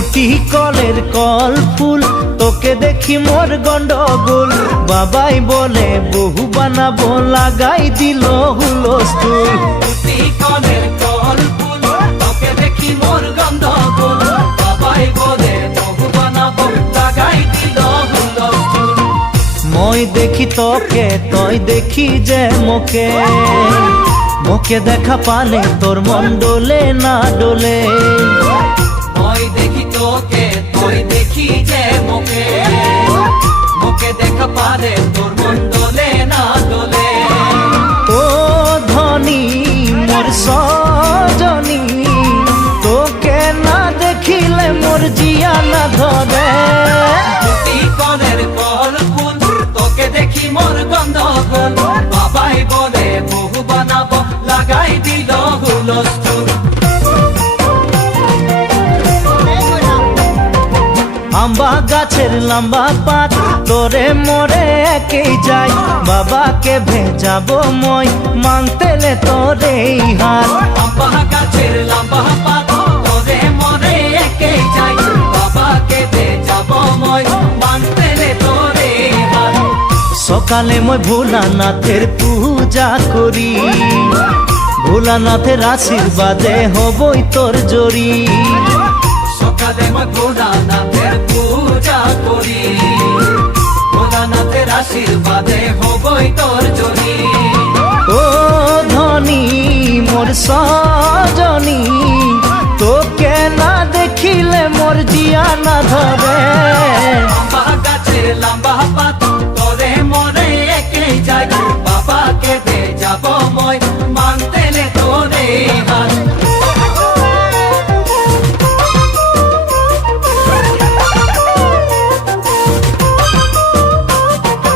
টুটি কলের কল ফুল, তোকে দেখি মোর গন্ডগোল। বাবাই বলে বহু বানাবো, লাগাই দিল হুলস্থুল। টুটি কলের কল ফুল, তোকে দেখি মোর গন্ডগোল। বাবাই বলে বহু বানাবো, লাগাই দিল হুলস্থুল। মই দেখি তোকে, তই দেখি যে মোকে, মোকে দেখা পালে তোর মন ডোলে না ডোলে। মই দেখি তোকে, তুই দেখি যে মোকে, মোকে দেখা পারে তোর মন দোলে না দোলে। ও ধনী মোর সজনী, তোকে না দেখিলে মোর জিয়া না ধরে। টুটি কলের কল ফুল, তোকে দেখি মোর গন্ডগোল। বাবাই বলে বহু বানাবো, লাগাই দিল হুলস্থুল। আম্বা গাছের লম্বা পাত, তোরে মোরে একেই যাই। বাবাকে ভেজাবো মই, মাংতেলে তোরে হাত। আম্বা গাছের লম্বা পাত, তোরে মোরে একেই যাই। বাবাকে ভেজাবো মই, মানতেলে তোরে হাত। সকালে মই ভোলানাথের পূজা করি, ভোলানাথের আশীর্বাদে হবই তোর জড়ি। সকালে মই ভোলানাথের পূজা করি, ভোলানাথের আশীর্বাদে হবই তোর জড়ি। ও ধনী মোর সজনী, তোকে না দেখিলে মোর জিয়া না ধরে। আম্বা গাছের লম্বা পাত, তোরে মোরে একেই যাই। বাবাকে ভেজাবো মই,